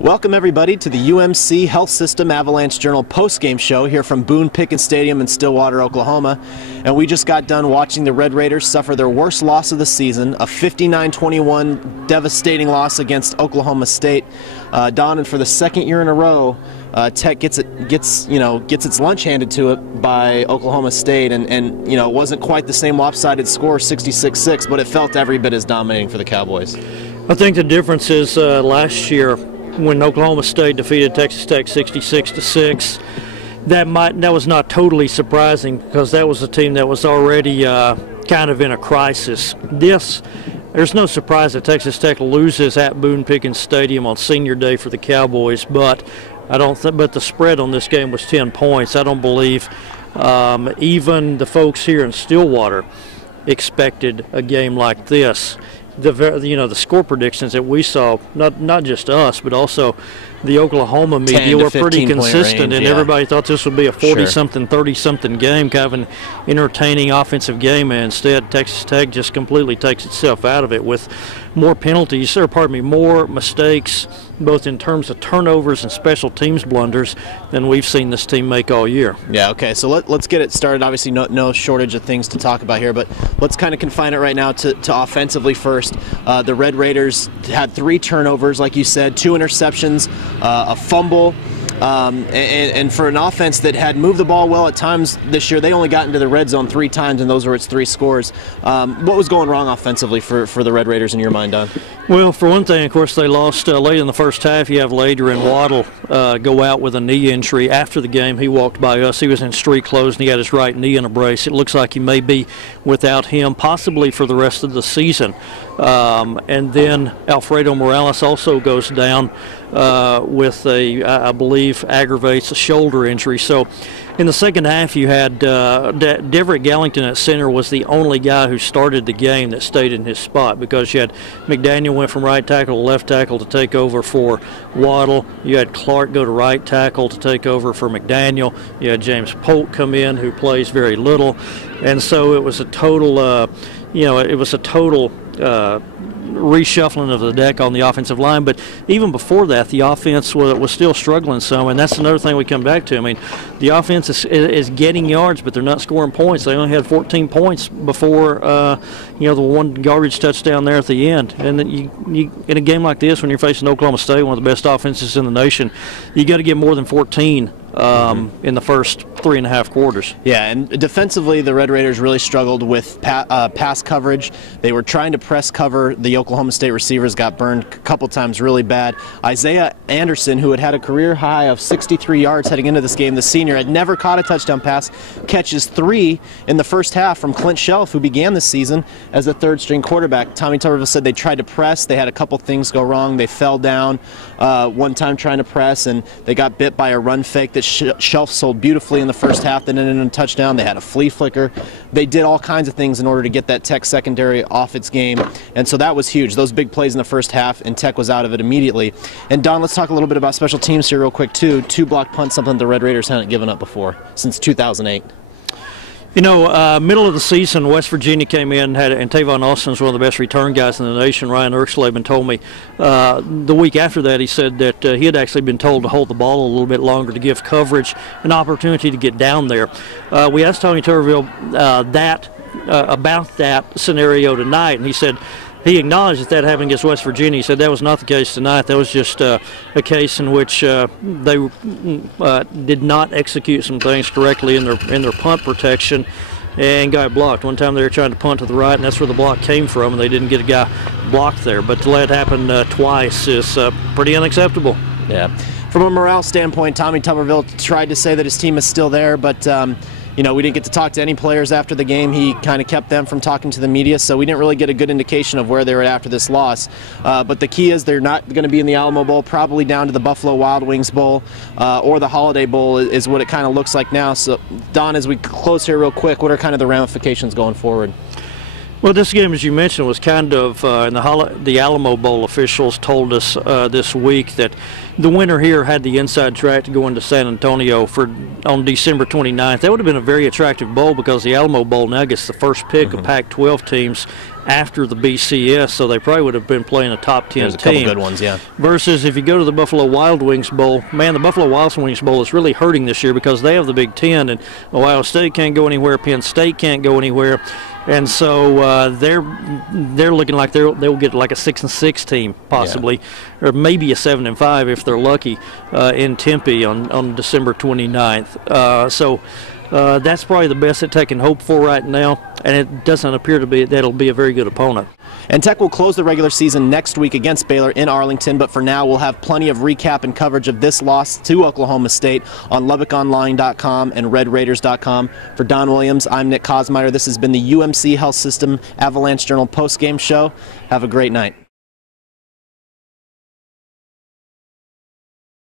Welcome everybody to the UMC Health System Avalanche-Journal postgame show here from Boone Pickens Stadium in Stillwater, Oklahoma. And we just got done watching the Red Raiders suffer their worst loss of the season, a 59-21 devastating loss against Oklahoma State. Don, and for the second year in a row, Tech gets its lunch handed to it by Oklahoma State, and it wasn't quite the same lopsided score, 66-6, but it felt every bit as dominating for the Cowboys. I think the difference is last year, when Oklahoma State defeated Texas Tech 66-6, that was not totally surprising because that was a team that was already kind of in a crisis. There's no surprise that Texas Tech loses at Boone Pickens Stadium on Senior Day for the Cowboys, but but the spread on this game was 10 points. I don't believe even the folks here in Stillwater expected a game like this. The score predictions that we saw, not just us, but also the Oklahoma media were pretty consistent, and everybody thought this would be a 40-something, 30-something game, kind of an entertaining offensive game, and instead Texas Tech just completely takes itself out of it with more penalties, more mistakes, both in terms of turnovers and special teams blunders than we've seen this team make all year. Yeah, okay, so let's get it started. Obviously no shortage of things to talk about here, but let's kind of confine it right now to offensively first. The Red Raiders had 3 turnovers, like you said, 2 interceptions, a fumble, and for an offense that had moved the ball well at times this year, they only got into the red zone 3 times, and those were its 3 scores. What was going wrong offensively for the Red Raiders in your mind, Don? Well, for one thing, of course, they lost late in the first half. You have Lader and Waddle go out with a knee injury. After the game, he walked by us. He was in street clothes, and he had his right knee in a brace. It looks like he may be without him, possibly for the rest of the season. And then Alfredo Morales also goes down with I believe, aggravates a shoulder injury. So in the second half, you had Deveritt Gallington at center was the only guy who started the game that stayed in his spot, because you had McDaniel went from right tackle to left tackle to take over for Waddle. You had Clark go to right tackle to take over for McDaniel. You had James Polk come in, who plays very little, and so it was a total reshuffling of the deck on the offensive line. But even before that, the offense was still struggling some, and that's another thing we come back to. I mean, the offense is getting yards, but they're not scoring points. They only had 14 points before the one garbage touchdown there at the end. And then you in a game like this, when you're facing Oklahoma State, one of the best offenses in the nation, you got to get more than 14 in the first 3.5 quarters. Yeah, and defensively, the Red Raiders really struggled with pass coverage. They were trying to press cover. The Oklahoma State receivers got burned a couple times really bad. Isaiah Anderson, who had a career high of 63 yards heading into this game, the senior, had never caught a touchdown pass, catches 3 in the first half from Clint Shelf, who began this season as a third-string quarterback. Tommy Tuberville said they tried to press. They had a couple things go wrong. They fell down one time trying to press, and they got bit by a run fake that Shelf sold beautifully in the first half, then ended in a touchdown. They had a flea flicker. They did all kinds of things in order to get that Tech secondary off its game, and so that was huge. Those big plays in the first half, and Tech was out of it immediately. And Don, let's talk a little bit about special teams here real quick too. 2 block punts, something the Red Raiders hadn't given up before since 2008. Middle of the season, West Virginia came in, and Tavon Austin's one of the best return guys in the nation. Ryan Erxleben told me the week after that, he said that he had actually been told to hold the ball a little bit longer to give coverage an opportunity to get down there. We asked Tommy Tuberville about that scenario tonight, and he said he acknowledged that happened against West Virginia. He said that was not the case tonight. That was just a case in which they did not execute some things correctly in their punt protection and got blocked. One time they were trying to punt to the right, and that's where the block came from, and they didn't get a guy blocked there. But to let it happen twice is pretty unacceptable. Yeah. From a morale standpoint, Tommy Tuberville tried to say that his team is still there, but we didn't get to talk to any players after the game. He kind of kept them from talking to the media, so we didn't really get a good indication of where they were after this loss. But the key is they're not going to be in the Alamo Bowl, probably down to the Buffalo Wild Wings Bowl or the Holiday Bowl is what it kind of looks like now. So, Don, as we close here real quick, what are kind of the ramifications going forward? Well, this game, as you mentioned, was kind of in the Alamo Bowl. Officials told us this week that the winner here had the inside track to go into San Antonio on December 29th. That would have been a very attractive bowl because the Alamo Bowl now gets the first pick of Pac-12 teams after the BCS, so they probably would have been playing a top 10 There's a team. couple good ones, yeah. Versus if you go to the Buffalo Wild Wings Bowl, man, the Buffalo Wild Wings Bowl is really hurting this year because they have the Big Ten, and Ohio State can't go anywhere, Penn State can't go anywhere, and so they're looking like they'll get like a 6-6 team possibly, or maybe a 7-5 if they're lucky in Tempe on December 29th. So that's probably the best that Tech can hope for right now, and it doesn't appear to be that it'll be a very good opponent. And Tech will close the regular season next week against Baylor in Arlington, but for now we'll have plenty of recap and coverage of this loss to Oklahoma State on LubbockOnline.com and RedRaiders.com. For Don Williams, I'm Nick Kosmeyer. This has been the UMC Health System Avalanche Journal postgame show. Have a great night.